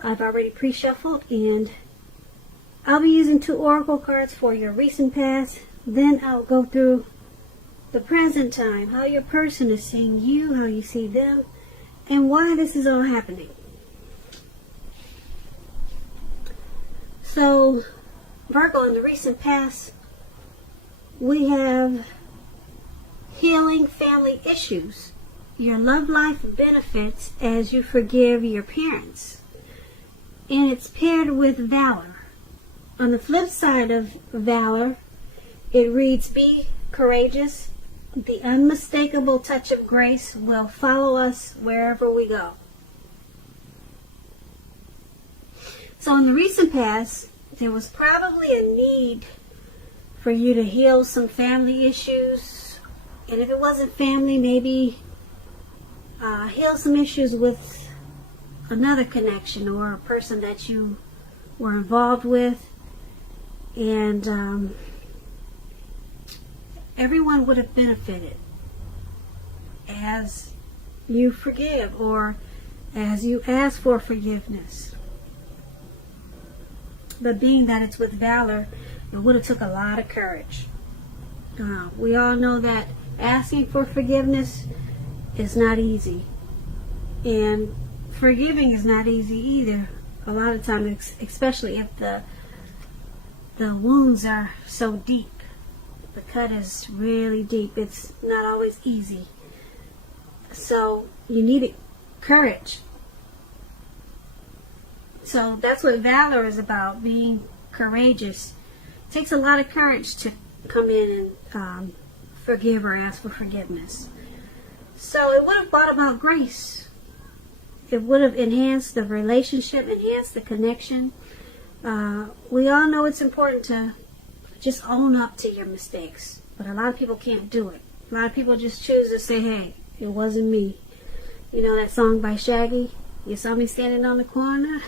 shuffle. I've already pre-shuffled, and I'll be using 2 oracle cards for your recent past. Then I'll go through the present time, how your person is seeing you, how you see them, and why this is all happening. So, Virgo, in the recent past, we have healing family issues. Your love life benefits as you forgive your parents. And it's paired with valor. On the flip side of valor, it reads, be courageous. The unmistakable touch of grace will follow us wherever we go. So in the recent past, there was probably a need for you to heal some family issues. And if it wasn't family, maybe heal some issues with another connection or a person that you were involved with. And everyone would have benefited as you forgive or as you ask for forgiveness. But being that it's with valor, it would have took a lot of courage. We all know that asking for forgiveness is not easy. And forgiving is not easy either. A lot of times, especially if the wounds are so deep. The cut is really deep. It's not always easy. So you need courage. So that's what valor is about, being courageous. It takes a lot of courage to come in and forgive or ask for forgiveness. So it would have brought about grace. It would have enhanced the relationship, enhanced the connection. We all know it's important to just own up to your mistakes. But a lot of people can't do it. A lot of people just choose to say, hey, it wasn't me. You know that song by Shaggy? You saw me standing on the corner?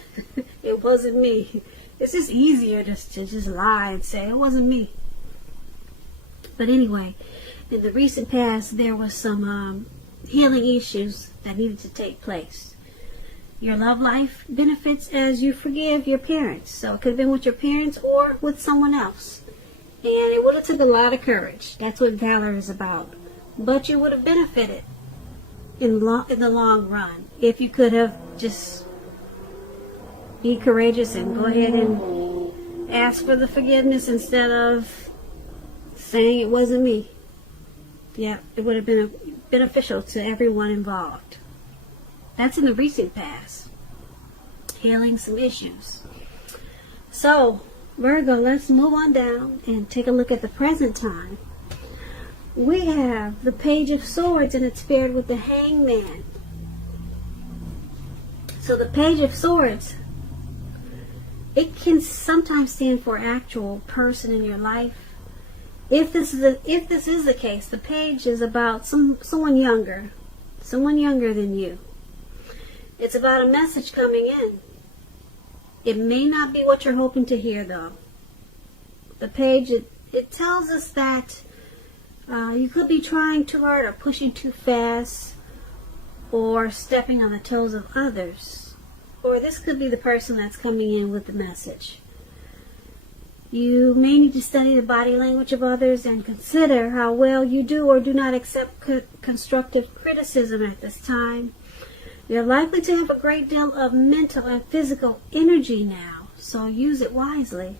It wasn't me. It's just easier to just lie and say, it wasn't me. But anyway, in the recent past, there was some healing issues that needed to take place. Your love life benefits as you forgive your parents. So it could have been with your parents or with someone else. And it would have took a lot of courage. That's what valor is about. But you would have benefited in the long run if you could have just be courageous and go ahead and ask for the forgiveness instead of saying it wasn't me. Yeah, it would have been beneficial to everyone involved. That's in the recent past. Healing some issues. So, Virgo, let's move on down and take a look at the present time. We have the Page of Swords, and it's paired with the Hangman. So the Page of Swords, it can sometimes stand for actual person in your life. If this is the case, the page is about someone younger than you. It's about a message coming in. It may not be what you're hoping to hear, though. The page, it tells us that you could be trying too hard or pushing too fast or stepping on the toes of others. Or this could be the person that's coming in with the message. You may need to study the body language of others and consider how well you do or do not accept constructive criticism at this time. You're likely to have a great deal of mental and physical energy now, so use it wisely.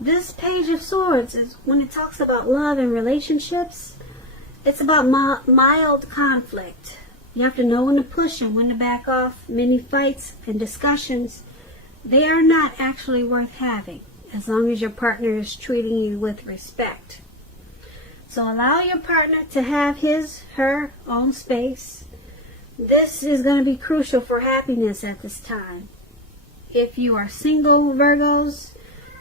This Page of Swords is when it talks about love and relationships. It's about mild conflict. You have to know when to push and when to back off. Many fights and discussions, they are not actually worth having as long as your partner is treating you with respect. So allow your partner to have her own space. This is going to be crucial for happiness at this time. If you are single, Virgos,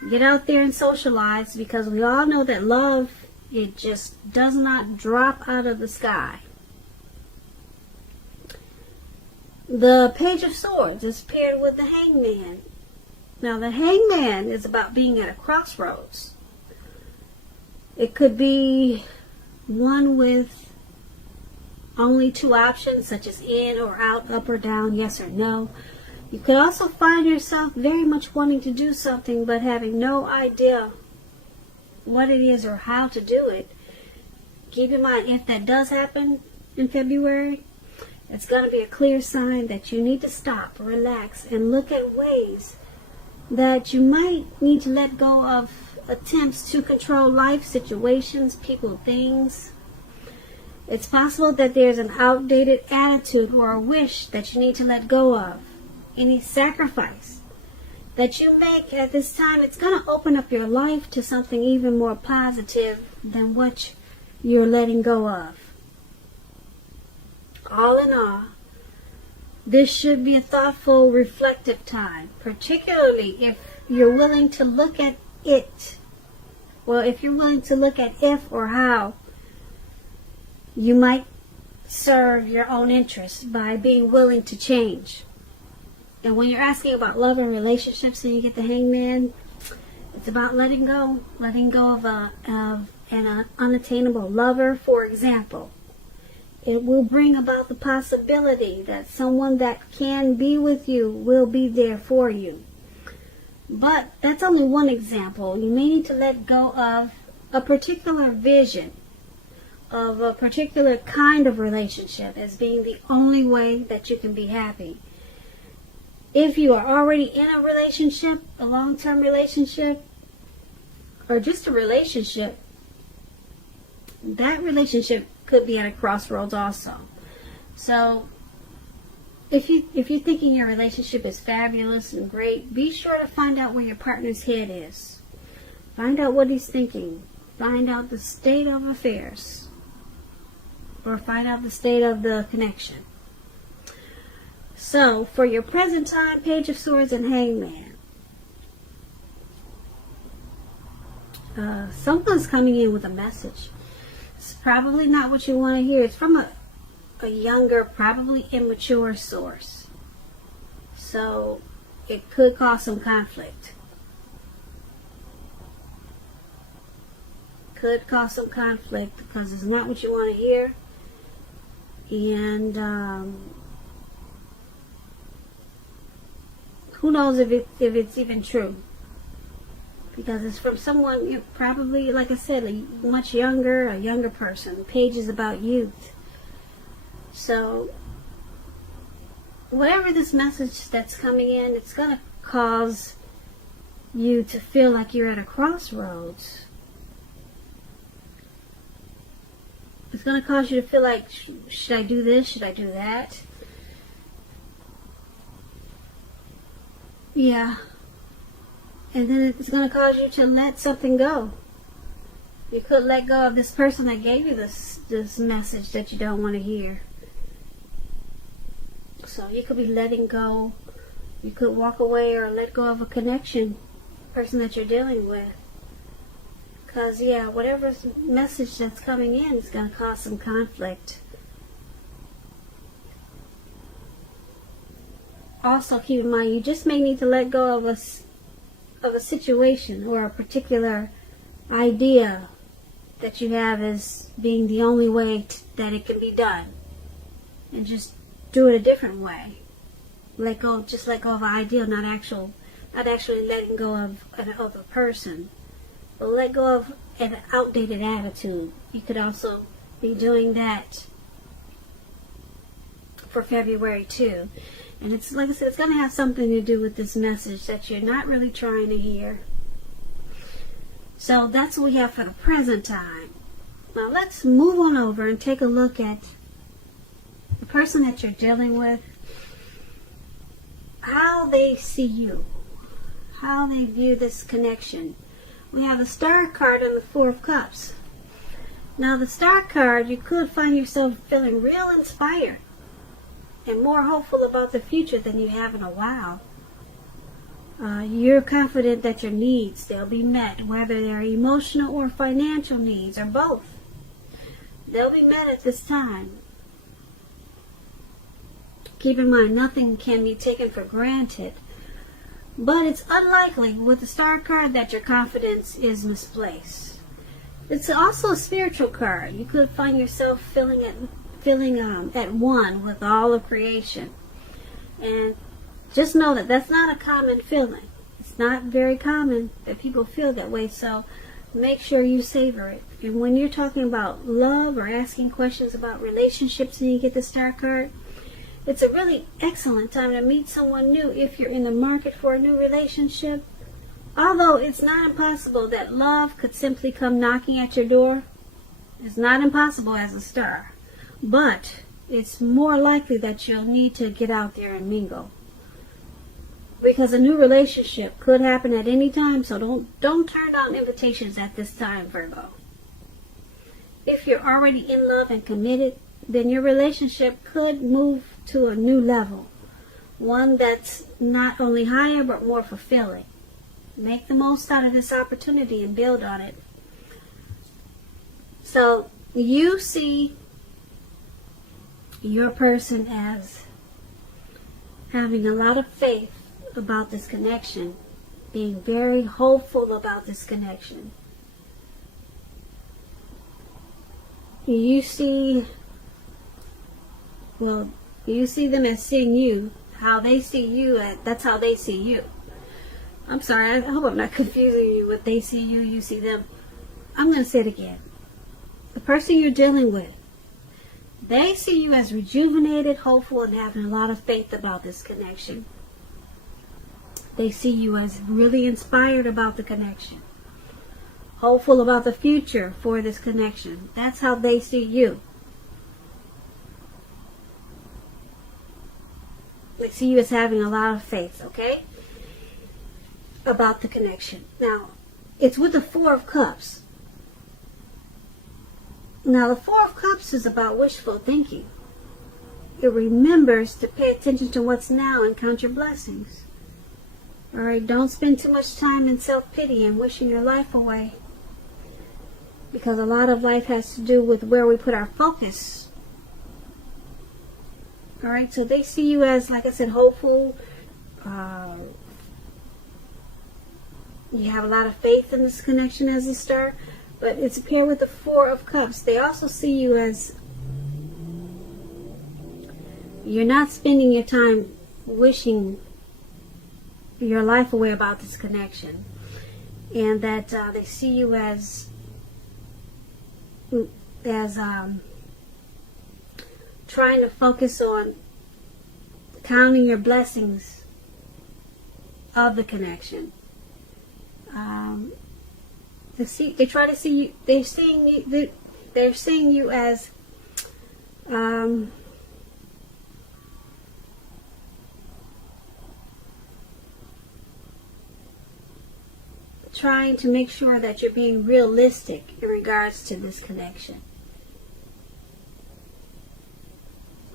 get out there and socialize, because we all know that love, it just does not drop out of the sky. The Page of Swords is paired with the Hangman. Now the Hangman is about being at a crossroads. It could be one with only two options, such as in or out, up or down, yes or no. You could also find yourself very much wanting to do something but having no idea what it is or how to do it. Keep in mind, if that does happen in February, it's going to be a clear sign that you need to stop, relax, and look at ways that you might need to let go of attempts to control life situations, people, things. It's possible that there's an outdated attitude or a wish that you need to let go of. Any sacrifice that you make at this time, it's going to open up your life to something even more positive than what you're letting go of. All in all, this should be a thoughtful, reflective time, particularly if you're willing to look at it. Well, if you're willing to look at if or how you might serve your own interests by being willing to change. And when you're asking about love and relationships and you get the Hangman, it's about letting go of an unattainable lover, for example. It will bring about the possibility that someone that can be with you will be there for you. But that's only one example. You may need to let go of a particular vision of a particular kind of relationship as being the only way that you can be happy. If you are already in a relationship, a long-term relationship, or just a relationship, that relationship could be at a crossroads also. So if you're thinking your relationship is fabulous and great, be sure to find out where your partner's head is. Find out what he's thinking. Find out the state of affairs. Or find out the state of the connection. So, for your present time, Page of Swords and Hangman. Someone's coming in with a message. It's probably not what you want to hear. It's from a younger, probably immature source. So, it could cause some conflict. Could cause some conflict because it's not what you want to hear. And who knows if it's even true, because it's from someone probably, like I said, a younger person. Page is about youth. So whatever this message that's coming in, it's going to cause you to feel like you're at a crossroads. It's going to cause you to feel like, should I do this? Should I do that? Yeah. And then it's going to cause you to let something go. You could let go of this person that gave you this message that you don't want to hear. So you could be letting go. You could walk away or let go of a connection, person that you're dealing with. Because, yeah, whatever message that's coming in is going to cause some conflict. Also, keep in mind, you just may need to let go of a situation or a particular idea that you have as being the only way that it can be done. And just do it a different way. Just let go of an idea, not actually letting go of a person. But let go of an outdated attitude. You could also be doing that for February too. And it's, like I said, it's going to have something to do with this message that you're not really trying to hear. So that's what we have for the present time. Now let's move on over and take a look at the person that you're dealing with, how they see you, how they view this connection. We have the Star card and the Four of Cups. Now the Star card, you could find yourself feeling real inspired and more hopeful about the future than you have in a while. You're confident that your needs, they'll be met, whether they're emotional or financial needs, or both. They'll be met at this time. Keep in mind, nothing can be taken for granted. But it's unlikely with the Star card that your confidence is misplaced. It's also a spiritual card. You could find yourself feeling at one with all of creation. And just know that that's not a common feeling. It's not very common that people feel that way, so make sure you savor it. And when you're talking about love or asking questions about relationships and you get the Star card, it's a really excellent time to meet someone new if you're in the market for a new relationship. Although it's not impossible that love could simply come knocking at your door. It's not impossible as a Star. But it's more likely that you'll need to get out there and mingle. Because a new relationship could happen at any time, so don't turn down invitations at this time, Virgo. If you're already in love and committed, then your relationship could move to a new level. One that's not only higher, but more fulfilling. Make the most out of this opportunity and build on it. So, you see your person as having a lot of faith about this connection, being very hopeful about this connection. You see them as seeing you, how they see you, that's how they see you. I'm sorry, I hope I'm not confusing you with they see you, you see them. I'm going to say it again. The person you're dealing with, they see you as rejuvenated, hopeful, and having a lot of faith about this connection. They see you as really inspired about the connection, hopeful about the future for this connection. That's how they see you. They see you as having a lot of faith, okay, about the connection. Now, it's with the Four of Cups. Now, the Four of Cups is about wishful thinking. It remembers to pay attention to what's now and count your blessings. All right, don't spend too much time in self-pity and wishing your life away. Because a lot of life has to do with where we put our focus. All right, so they see you as, like I said, hopeful. You have a lot of faith in this connection as a Star. But it's paired with the Four of Cups. They also see you as you're not spending your time wishing your life away about this connection. And that they see you as trying to focus on counting your blessings of the connection. They try to see you. They're seeing you as trying to make sure that you're being realistic in regards to this connection.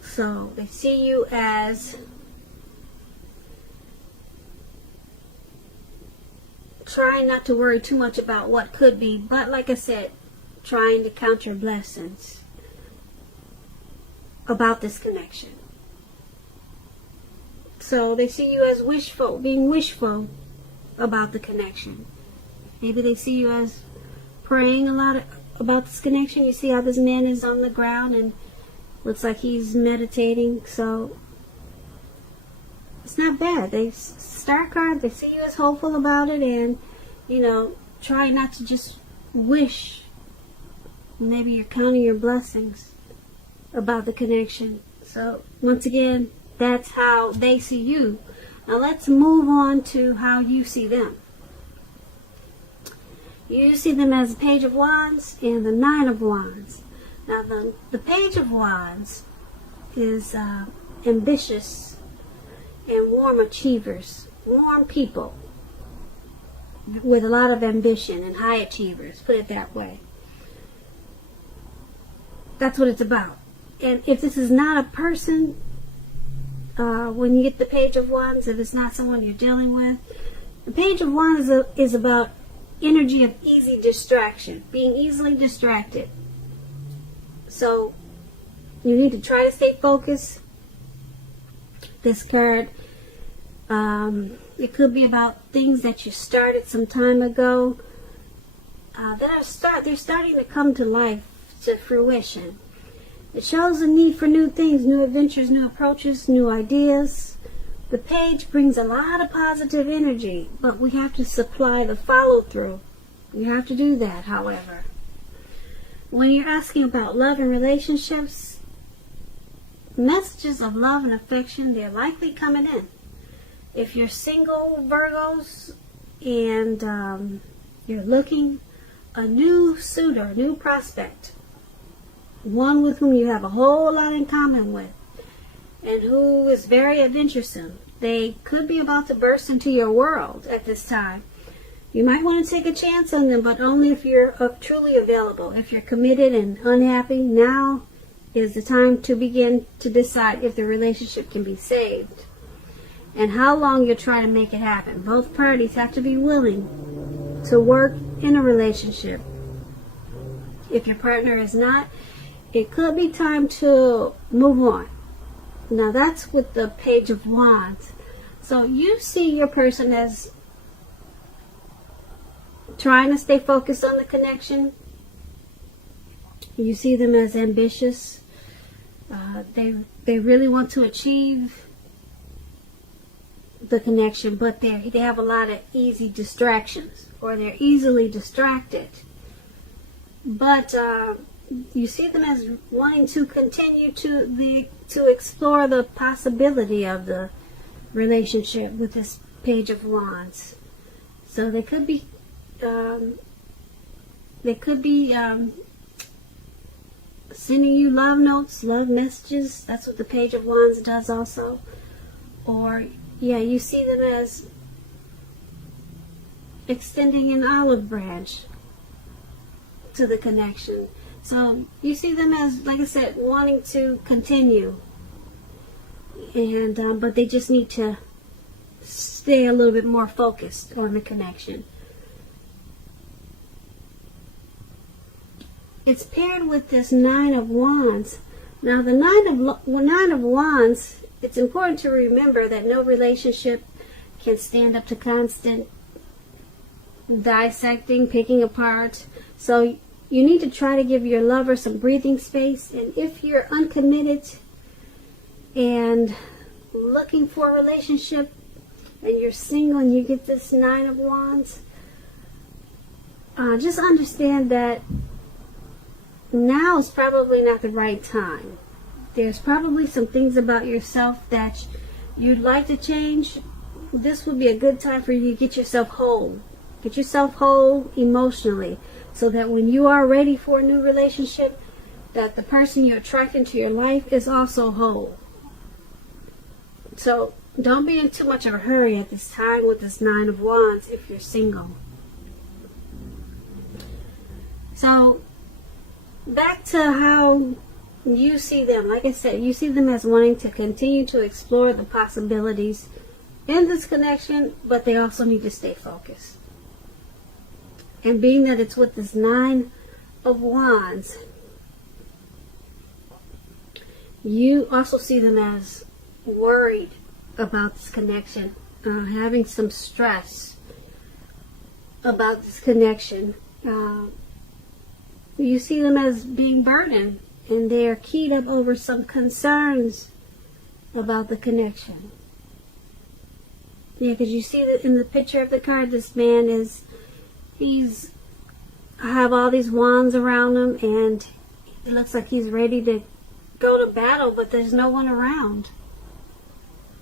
So they see you as trying not to worry too much about what could be, but like I said, trying to count your blessings about this connection. So they see you as wishful, being wishful about the connection. Maybe they see you as praying a lot about this connection. You see how this man is on the ground and looks like he's meditating. So it's not bad. They Star card, they see you as hopeful about it, and try not to just wish. Maybe you're counting your blessings about the connection. So once again, that's how they see you. Now let's move on to how you see them. You see them as the Page of Wands and the Nine of Wands. Now the Page of Wands is ambitious and warm achievers, warm people with a lot of ambition and high achievers, put it that way. That's what it's about. And if this is not a person, when you get the Page of Wands, if it's not someone you're dealing with, the Page of Wands is about energy of easy distraction, being easily distracted. So you need to try to stay focused. This card, it could be about things that you started some time ago they're starting to come to life, to fruition. It shows a need for new things, new adventures, new approaches, new ideas. The page brings a lot of positive energy, but we have to supply the follow-through. We have to do that, however. When you're asking about love and relationships, messages of love and affection, they're likely coming in. If you're single, Virgos, and you're looking, a new suitor, a new prospect, one with whom you have a whole lot in common with, and who is very adventuresome. They could be about to burst into your world at this time. You might want to take a chance on them, but only if you're truly available. If you're committed and unhappy, now is the time to begin to decide if the relationship can be saved and how long you'll try to make it happen. Both parties have to be willing to work in a relationship. If your partner is not, it could be time to move on. Now that's with the Page of Wands. So you see your person as trying to stay focused on the connection. You see them as ambitious. They really want to achieve the connection, but they have a lot of easy distractions, or they're easily distracted. But you see them as wanting to continue to explore the possibility of the relationship with this Page of Wands. So they could be sending you love notes, love messages. That's what the Page of Wands does also. Or yeah, you see them as extending an olive branch to the connection. So you see them as, like I said, wanting to continue, and but they just need to stay a little bit more focused on the connection. It's paired with this Nine of Wands. Now the Nine of Wands, it's important to remember that no relationship can stand up to constant dissecting, picking apart. So you need to try to give your lover some breathing space. And if you're uncommitted and looking for a relationship and you're single and you get this Nine of Wands, just understand that now is probably not the right time. There's probably some things about yourself that you'd like to change. This would be a good time for you to get yourself whole. Get yourself whole emotionally, so that when you are ready for a new relationship, that the person you're attracting to your life is also whole. So don't be in too much of a hurry at this time with this Nine of Wands if you're single. So back to how you see them. Like I said, you see them as wanting to continue to explore the possibilities in this connection, but they also need to stay focused. And being that it's with this Nine of Wands, you also see them as worried about this connection, having some stress about this connection. You see them as being burdened, and they are keyed up over some concerns about the connection. Yeah, because you see that in the picture of the card, this man he's have all these wands around him, and it looks like he's ready to go to battle, but there's no one around.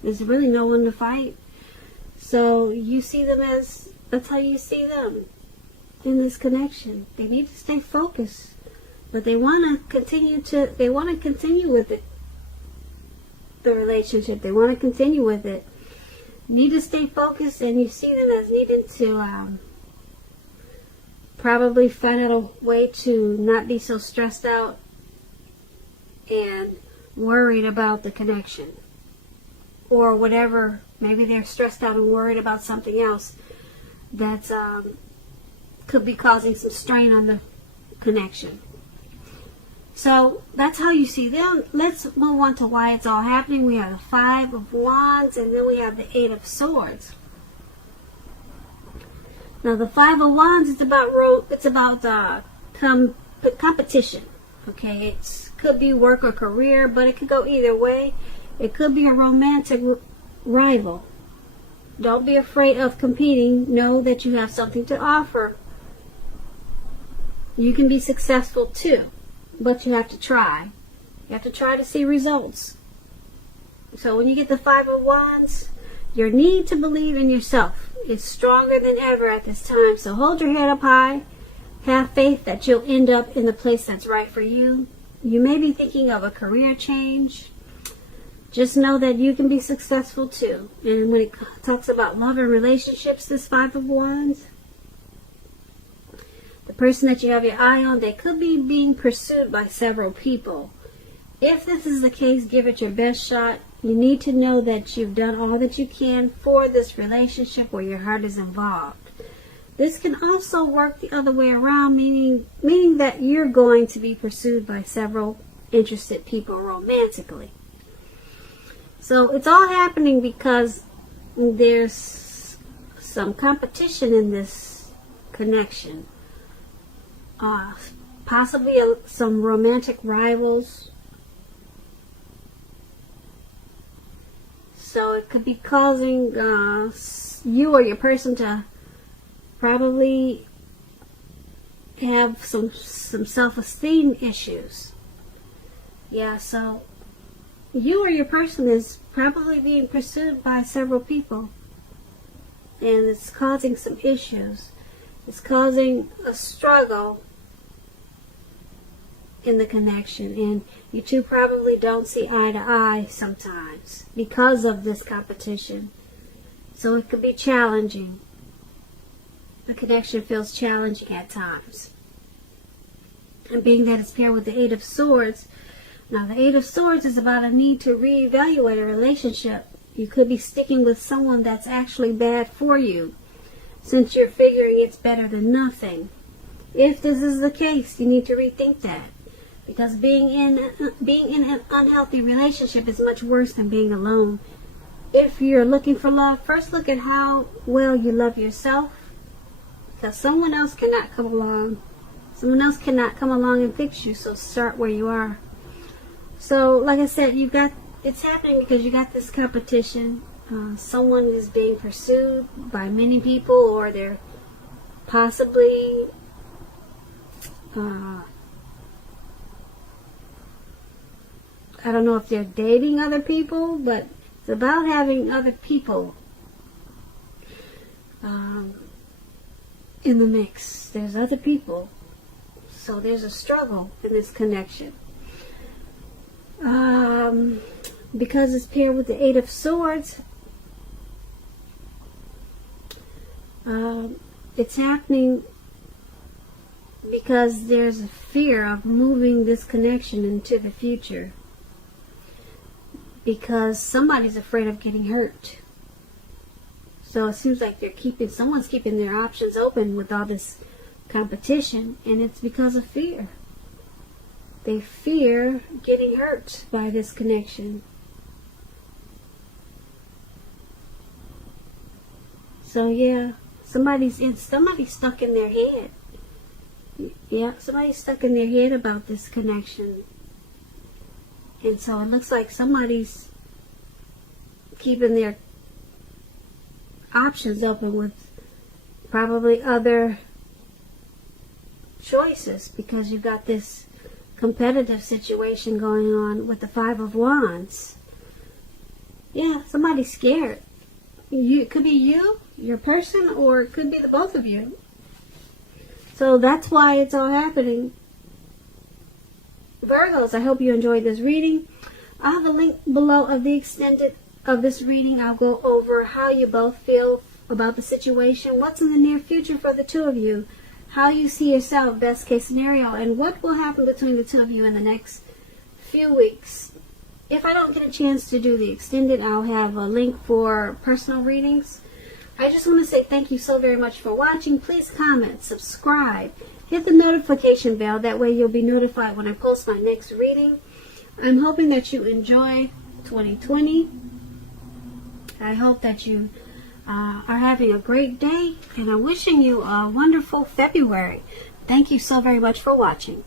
There's really no one to fight. So you see them as, that's how you see them in this connection. They need to stay focused, but they want to continue with it, the relationship. They want to continue with it. Need to stay focused, and you see them as needing to probably find out a way to not be so stressed out and worried about the connection, or whatever. Maybe they're stressed out and worried about something else that's could be causing some strain on the connection. So that's how you see them. Let's move on to why it's all happening. We have the Five of Wands, and then we have the Eight of Swords. Now the Five of Wands is about competition. Okay, it could be work or career, but it could go either way. It could be a romantic rival. Don't be afraid of competing. Know that you have something to offer. You can be successful too, but you have to try. You have to try to see results. So when you get the Five of Wands, your need to believe in yourself is stronger than ever at this time. So hold your head up high. Have faith that you'll end up in the place that's right for you. You may be thinking of a career change. Just know that you can be successful too. And when it talks about love and relationships, this Five of Wands, the person that you have your eye on, they could be being pursued by several people. If this is the case, give it your best shot. You need to know that you've done all that you can for this relationship where your heart is involved. This can also work the other way around, meaning that you're going to be pursued by several interested people romantically. So it's all happening because there's some competition in this connection. Possibly some romantic rivals. So it could be causing you or your person to probably have some self-esteem issues. Yeah, so you or your person is probably being pursued by several people. And it's causing some issues. It's causing a struggle in the connection. And you two probably don't see eye to eye sometimes because of this competition. So it could be challenging. The connection feels challenging at times. And being that it's paired with the Eight of Swords, now the Eight of Swords is about a need to reevaluate a relationship. You could be sticking with someone that's actually bad for you, since you're figuring it's better than nothing. If this is the case, you need to rethink that. Because being in an unhealthy relationship is much worse than being alone. If you're looking for love, first look at how well you love yourself. Because someone else cannot come along. Someone else cannot come along and fix you. So start where you are. So, like I said, it's happening because you got this competition. Someone is being pursued by many people, or they're possibly I don't know if they're dating other people, but it's about having other people in the mix. There's other people. So there's a struggle in this connection. Because it's paired with the Eight of Swords, it's happening because there's a fear of moving this connection into the future. Because somebody's afraid of getting hurt. So it seems like someone's keeping their options open with all this competition, and it's because of fear. They fear getting hurt by this connection. So yeah, somebody's stuck in their head. Yeah, somebody's stuck in their head about this connection. And so it looks like somebody's keeping their options open with probably other choices, because you've got this competitive situation going on with the Five of Wands. Yeah, somebody's scared. It could be you, your person, or it could be the both of you. So that's why it's all happening. Virgos, I hope you enjoyed this reading. I have a link below of the extended of this reading. I'll go over how you both feel about the situation, what's in the near future for the two of you, how you see yourself, best case scenario, and what will happen between the two of you in the next few weeks. If I don't get a chance to do the extended, I'll have a link for personal readings. I just want to say thank you so very much for watching. Please comment, subscribe, hit the notification bell. That way you'll be notified when I post my next reading. I'm hoping that you enjoy 2020. I hope that you are having a great day, and I'm wishing you a wonderful February. Thank you so very much for watching.